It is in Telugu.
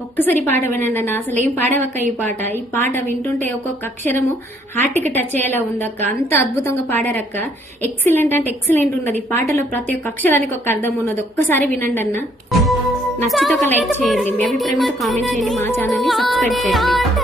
ఒక్కసారి పాట వినండి అన్న. అసలు ఏం పాడవక్క ఈ పాట వింటుంటే ఒక్కొక్క అక్షరము హార్ట్ కి టచ్ అయ్యేలా ఉందక్క. అంత అద్భుతంగా పాడారక్క. ఎక్సలెంట్ అంటే ఎక్సలెంట్ ఉన్నది. ఈ పాటలో ప్రతి ఒక్క అక్షరానికి ఒక అర్థం ఉన్నది. ఒక్కసారి వినండి అన్న. నచ్చితే ఒక లైక్ చేయండి, మీ అభిప్రాయంతో కామెంట్ చేయండి, మా ఛానల్ ని సబ్స్క్రైబ్ చేయండి.